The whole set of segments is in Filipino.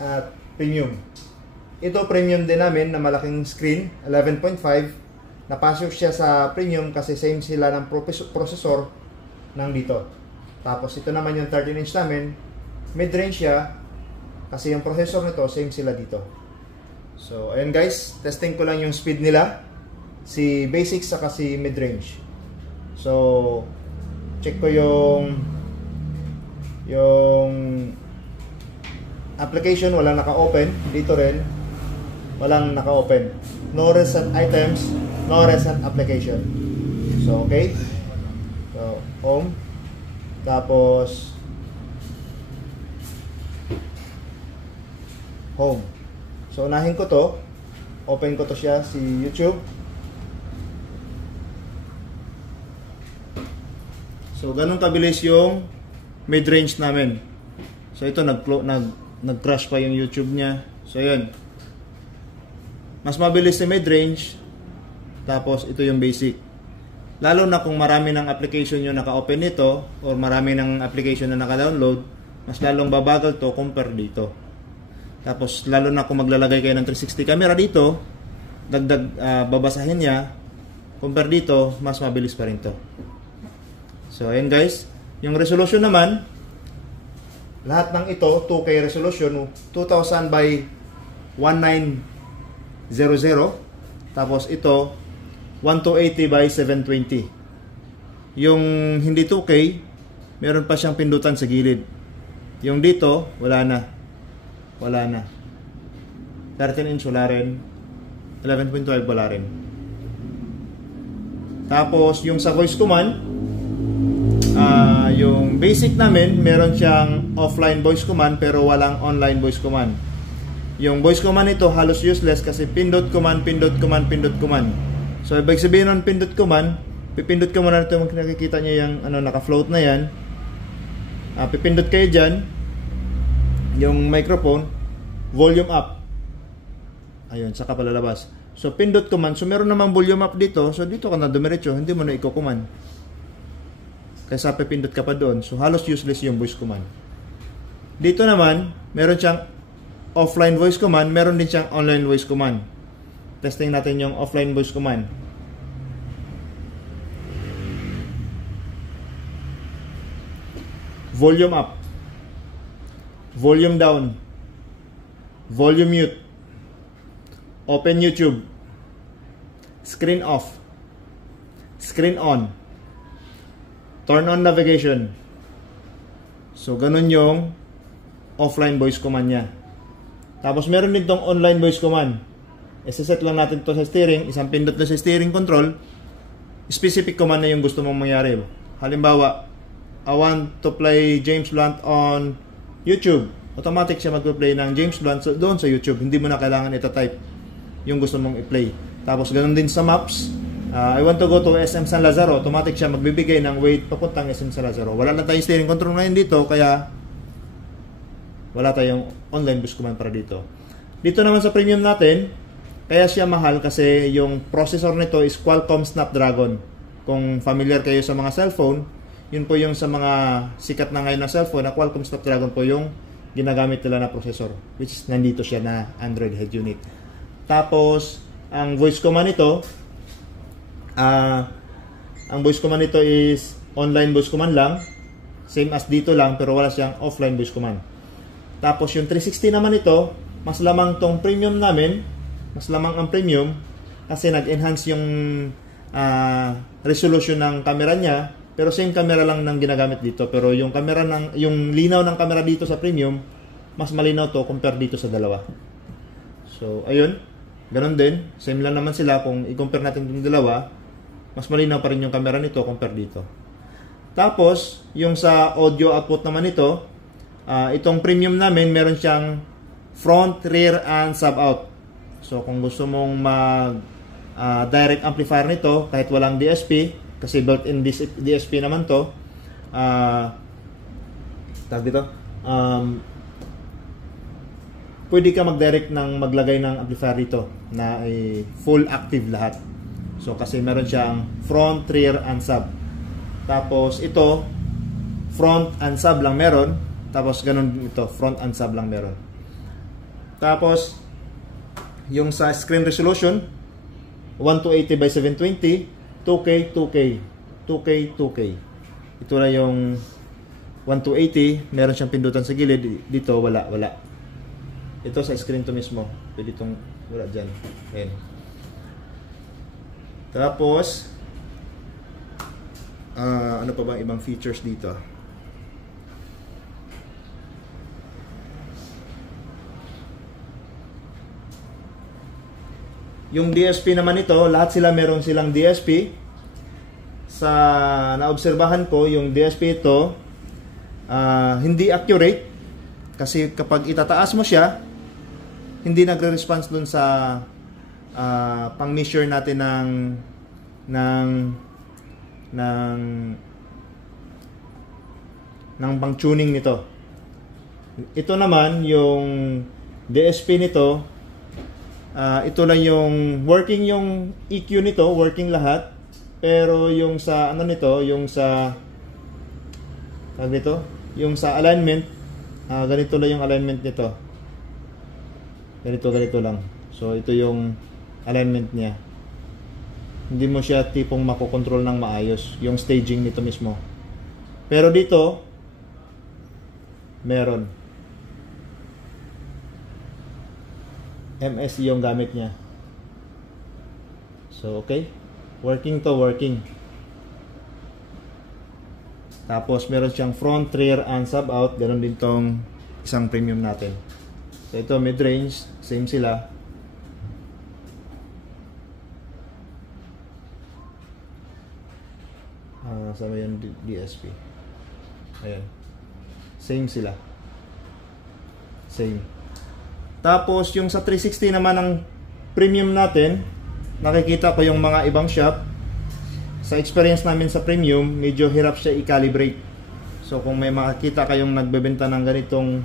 at premium. Ito premium din namin na malaking screen, 11.5. Napasok siya sa premium kasi same sila ng processor ng dito. Tapos ito naman yung 13-inch namin, mid-range siya kasi yung processor nito same sila dito. So ayun guys, testing ko lang yung speed nila, si basic saka si mid-range. So check ko yung application, walang naka-open. Dito rin walang naka-open. No recent items, no recent application. So okay, so home, tapos home. So unahin ko to, open ko to siya, si YouTube. So ganun kabilis yung mid-range namin. So ito nag-crash pa yung YouTube niya. So yun, mas mabilis si mid-range. Tapos ito yung basic. Lalo na kung marami ng application yung naka-open nito or marami ng application na naka-download, mas lalong babagal to compare dito. Tapos lalo na kung maglalagay kayo ng 360 camera dito, dagdag babasahin niya, compare dito, mas mabilis pa rin to. So ayan guys, yung resolution naman, lahat ng ito 2K resolution, 2000 by 1900. Tapos ito 1280 by 720. Yung hindi 2K, meron pa siyang pindutan sa gilid. Yung dito, wala na. 13-inch wala rin. 11.12 wala rin. Tapos yung sa voice command, yung basic namin, meron siyang offline voice command pero walang online voice command. Yung voice command ito halos useless kasi pindot command. So ibig sabihin ng pindot command, pipindot ko muna ito, nakikita niyo yung naka-float na yan. Pipindot kayo dyan, yung microphone, volume up. Ayun, saka palalabas. So pindot command, so meron namang volume up dito, so dito ka na dumiretso, hindi mo na i-command. Kaysa pipindot ka pa doon. So halos useless yung voice command. Dito naman, meron siyang offline voice command, meron din siyang online voice command. Testing natin yung offline voice command. Volume up, volume down, volume mute, open YouTube, screen off, screen on, turn on navigation. So ganun yung offline voice command niya. Tapos meron din tong online voice command. Isa-set lang natin to sa steering, isang pindot na sa steering control, specific command na yung gusto mong mangyari. Halimbawa, I want to play James Blunt on YouTube. Automatic siya mag-play ng James Blunt doon sa YouTube. Hindi mo na kailangan ita-type yung gusto mong i-play. Tapos ganun din sa maps. I want to go to SM San Lazaro. Automatic siya magbibigay ng weight papuntang SM San Lazaro. Wala na tayong steering control ngayon dito, kaya wala tayong online voice command para dito. Dito naman sa premium natin, kaya siya mahal kasi yung processor nito is Qualcomm Snapdragon. Kung familiar kayo sa mga cellphone, yun po yung sa mga sikat na ngayon na cellphone, na Qualcomm Snapdragon po yung ginagamit nila na processor, which is nandito siya na Android head unit. Tapos ang voice command nito, is online voice command lang, same as dito lang, pero wala siyang offline voice command. Tapos yung 360 naman ito, mas lamang tong premium namin, mas lamang ang premium kasi nag-enhance yung resolution ng camera niya, pero same camera lang nang ginagamit dito. Pero yung camera yung linaw ng camera dito sa premium, mas malinaw to compare dito sa dalawa. So ayun, ganun din, same lang naman sila. Kung i-compare natin yung dalawa, mas malinaw pa rin yung camera nito compare dito. Tapos yung sa audio output naman ito, itong premium namin meron siyang front, rear, and sub out. So kung gusto mong mag direct amplifier nito kahit walang DSP, kasi built-in DSP naman to, pwede ka mag-direct ng maglagay ng amplifier dito na full active lahat. So kasi meron siyang front, rear, and sub. Tapos ito front and sub lang meron. Tapos ganun ito, front and sub lang meron. Tapos, yung sa screen resolution, 1280 by 720, 2K, 2K, 2K, 2K. Ito na yung 1280, meron siyang pindutan sa gilid, dito wala. Ito sa screen to mismo, pwede itong wala dyan. Ayan. Tapos, ano pa bang ibang features dito? Yung DSP naman ito, lahat sila meron silang DSP. Sa naobserbahan ko, yung DSP ito hindi accurate kasi kapag itataas mo siya, hindi nagre-response dun sa pang-measure natin ng pang-tuning nito. Ito naman yung DSP nito, ito lang yung working, yung EQ nito, working lahat. Pero yung sa ano nito, yung sa yung sa alignment, ganito lang yung alignment nito. Ganito lang. So ito yung alignment niya. Hindi mo siya tipong makokontrol ng maayos yung staging nito mismo. Pero dito meron MSE yung gamit niya. So okay, working. Tapos meron siyang front, rear, and sub out. Ganon din tong isang premium natin. So ito mid-range, same sila. Sama yung DSP. Ayan. Same sila. Same. Tapos yung sa 360 naman ng premium natin, nakikita ko yung mga ibang shop. Sa experience namin sa premium, medyo hirap siya i-calibrate. So kung may makakita kayong nagbebenta ng ganitong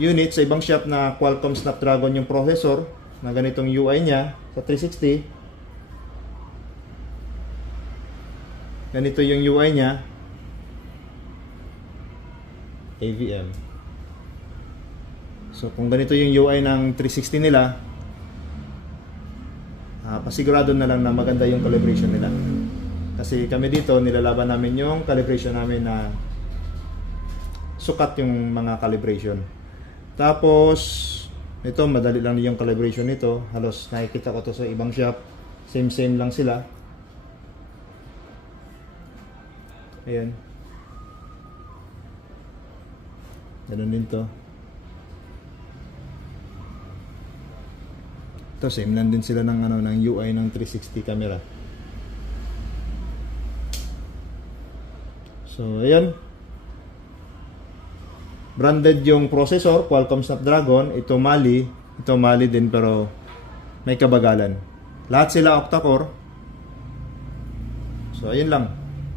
unit sa ibang shop na Qualcomm Snapdragon yung processor, na ganitong UI niya sa 360, ganito yung UI niya, AVM. So kung ganito yung UI ng 360 nila, pasigurado na lang na maganda yung calibration nila. Kasi kami dito, nilalaban namin yung calibration namin na sukat yung mga calibration. Tapos, ito, madali lang yung calibration nito. Halos nakikita ko to sa ibang shop. Same lang sila. Ayan. Ganun din to. Ito, same lang din sila ng ng UI ng 360 camera. So, ayan. Branded yung processor, Qualcomm Snapdragon. Ito Mali din pero may kabagalan. Lahat sila octa-core. So, ayun lang.